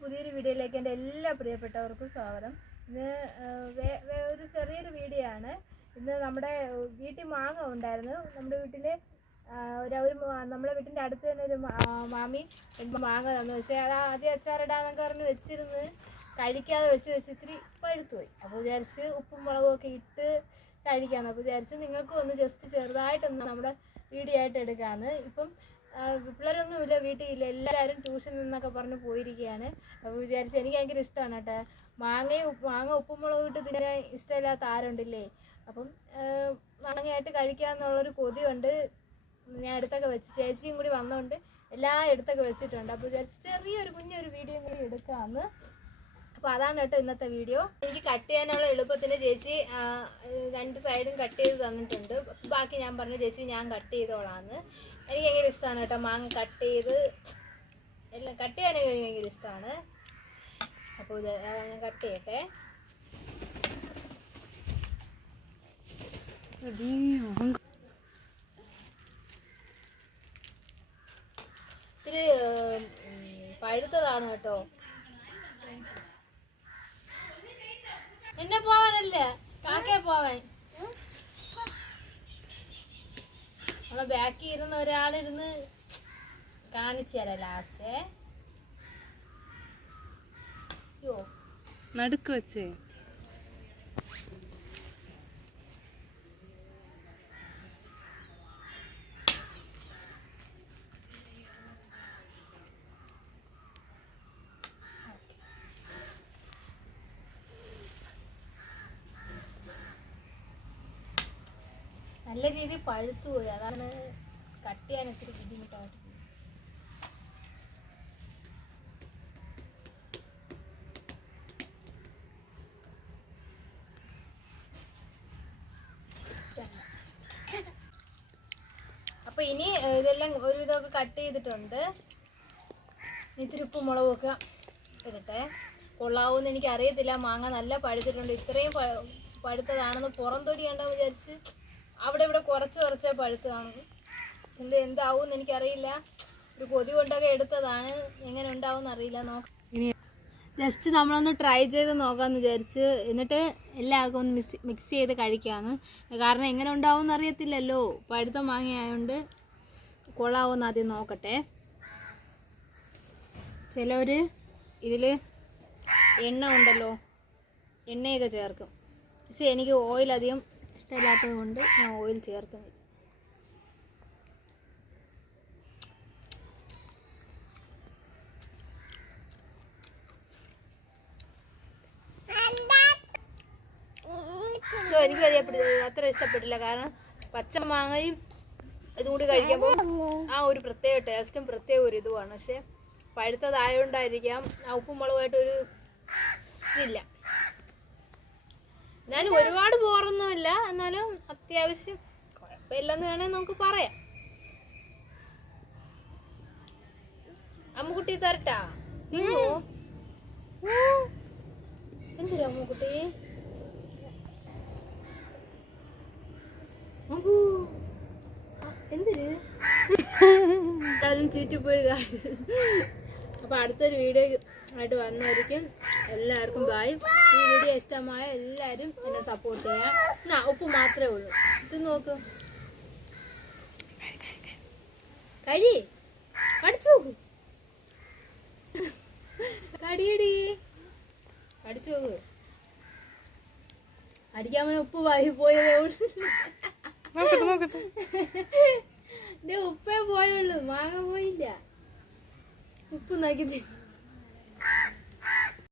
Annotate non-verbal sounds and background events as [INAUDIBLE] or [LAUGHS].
പുതിയൊരു വീഡിയോയിലേക്ക് എന്റെ എല്ലാ പ്രിയപ്പെട്ടവർക്കും സ്വാഗതം. ഇന്ന് ഒരു ചെറിയൊരു വീഡിയോ ആണ്. ഇന്ന് നമ്മുടെ വീട്ടിൽ മാങ്ങ ഉണ്ടായിരുന്നു. നമ്മുടെ വീട്ടിൽ ഒരു ഒരു നമ്മുടെ വീട്ടിന്റെ അടുത്ത് തന്നെ ഒരു മാമി മാങ്ങ തന്നു. പക്ഷേ അത് ആദ്യം അച്ചാറിടാന്നൊക്കെ പറഞ്ഞ് വെച്ചിരുന്ന് കഴിക്കാതെ വെച്ച് വെച്ച് ഇത്തിരി പഴുത്തുപോയി. അപ്പോൾ വിചാരിച്ച് ഉപ്പും മുളകും ഒക്കെ ഇട്ട് കഴിക്കാമെന്ന് അപ്പോൾ വിചാരിച്ച് നിങ്ങൾക്കും ഒന്ന് ജസ്റ്റ് ചെറുതായിട്ടൊന്ന് നമ്മുടെ വീഡിയോ ആയിട്ട് എടുക്കാമെന്ന് ഇപ്പം പിള്ളേരൊന്നുമില്ല വീട്ടിലില്ല. എല്ലാവരും ട്യൂഷൻ നിന്നൊക്കെ പറഞ്ഞ് പോയിരിക്കുകയാണ്. അപ്പോൾ വിചാരിച്ചു എനിക്ക് ഭയങ്കര ഇഷ്ടമാണ് കേട്ടോ. മാങ്ങയും മാങ്ങ ഉപ്പും മുളകും ഇട്ട് തിന്നാൻ ഇഷ്ടമില്ലാത്ത ആരുണ്ടല്ലേ? അപ്പം മാങ്ങയായിട്ട് കഴിക്കാമെന്നുള്ളൊരു കൊതിയുണ്ട്. ഞാൻ എടുത്തൊക്കെ വെച്ച് ചേച്ചിയും കൂടി വന്നതുകൊണ്ട് എല്ലാം എടുത്തൊക്കെ വെച്ചിട്ടുണ്ട്. അപ്പോൾ വിചാരിച്ച് ചെറിയൊരു കുഞ്ഞൊരു വീഡിയോ കൂടി എടുക്കാമെന്ന് അപ്പോൾ അതാണ് കേട്ടോ ഇന്നത്തെ വീഡിയോ എനിക്ക് കട്ട് ചെയ്യാനുള്ള എളുപ്പത്തിന് ചേച്ചി രണ്ട് സൈഡും കട്ട് ചെയ്ത് തന്നിട്ടുണ്ട്. ബാക്കി ഞാൻ പറഞ്ഞു ചേച്ചി ഞാൻ കട്ട് ചെയ്തോളാന്ന്. എനിക്ക് ഭയങ്കര ഇഷ്ടമാണ് കേട്ടോ മാങ്ങ കട്ട് ചെയ്ത്. എല്ലാം കട്ട് ചെയ്യാൻ എനിക്ക് ഭയങ്കര ഇഷ്ടമാണ് അപ്പോൾ ഞാൻ കട്ട് ചെയ്യട്ടെ. ഇത്തിരി പഴുത്തതാണ് കേട്ടോ. എന്നെ പോവാനല്ലേ? കാക്കേ പോവാൻ. നമ്മളെ ബാക്കിൽ ഇരുന്ന് ഒരാളിരുന്ന് കാണിച്ചു തരാം ലാസ്റ്റ് നടുക്ക് വെച്ചേ. നല്ല രീതിയിൽ പഴുത്തു പോയി. അതാണ് കട്ട് ചെയ്യാൻ ഇത്തിരി ബുദ്ധിമുട്ടായിട്ട്. അപ്പൊ ഇനി ഇതെല്ലാം ഒരു വിധമൊക്കെ കട്ട് ചെയ്തിട്ടുണ്ട്. ഇത്തിരി ഉപ്പും മുളകും ഒക്കെ ഇടട്ടെ. കൊള്ളാവൂന്ന് എനിക്ക് അറിയത്തില്ല മാങ്ങ നല്ല പഴുത്തിട്ടുണ്ട്. ഇത്രയും പഴുത്തതാണെന്ന് പുറം തൊലി കണ്ടാൽ വിചാരിച്ച് അവിടെ ഇവിടെ കുറച്ച് കുറച്ചേ പഴുത്ത് കാണും എന്ത് എന്താവും എനിക്കറിയില്ല. ഒരു കൊതി കൊണ്ടൊക്കെ എടുത്തതാണ്. എങ്ങനെ ഉണ്ടാവും അറിയില്ല. നോക്ക ഇനി ജസ്റ്റ് നമ്മളൊന്ന് ട്രൈ ചെയ്ത് നോക്കാമെന്ന് വിചാരിച്ച് എന്നിട്ട് എല്ലാവർക്കും ഒന്ന് മിക്സ് മിക്സ് ചെയ്ത് കഴിക്കാമെന്ന് കാരണം എങ്ങനെ ഉണ്ടാവും അറിയത്തില്ലല്ലോ. പഴുത്ത മാങ്ങ ആയതുകൊണ്ട് കൊള്ളാവോന്ന് ആദ്യം നോക്കട്ടെ. ചിലവർ ഇതിൽ എണ്ണ ഉണ്ടല്ലോ. എണ്ണയൊക്കെ ചേർക്കും. പക്ഷെ എനിക്ക് ഓയിൽ അധികം ഇഷ്ടമില്ലാത്തത് കൊണ്ട് ഞാൻ ഓയിൽ ചേർക്കുന്നില്ല എനിക്ക് അറിയപ്പെടില്ല അത്ര ഇഷ്ടപ്പെട്ടില്ല. കാരണം പച്ച മാങ്ങയും ഇതും കൂടി കഴിക്കുമ്പോൾ ആ ഒരു പ്രത്യേക ടേസ്റ്റും പ്രത്യേക ഒരു ഇതുമാണ്. പക്ഷെ പഴുത്തതായോണ്ടായിരിക്കാം ആ ഉപ്പും മുളകുമായിട്ടൊരു ഇതില്ല. ഞാൻ ഒരുപാട് പോറൊന്നും അത്യാവശ്യം. കുഴപ്പമില്ലെന്ന് വേണേൽ നമുക്ക് പറയാം. അമ്മുക്കുട്ടി തരട്ടാ? തിന്നോ എന്തിനാ അമ്മുക്കുട്ടി? എന്തിന്? [LAUGHS] ചുറ്റിപ്പോയി അപ്പൊ അടുത്തൊരു വീഡിയോ ആയിട്ട് വന്നായിരിക്കും എല്ലാവർക്കും ബായ് ഈ വീഡിയോ ഇഷ്ടമായ എല്ലാവരും എന്നെ സപ്പോർട്ട് ചെയ്യാം. എന്നാ ഉപ്പ് മാത്രമേ ഉള്ളൂ. ഇത് നോക്ക്. കഴി കടിച്ചു നോക്കൂ. കടിയടി. കടിച്ചു നോക്കൂ. അടിക്കാൻ ഉപ്പ് വായി പോയതേ ഉള്ളൂ. ഉപ്പേ പോയുള്ളൂ മാങ്ങ പോയില്ല. ഉപ്പ് നോക്കി തിന്നു.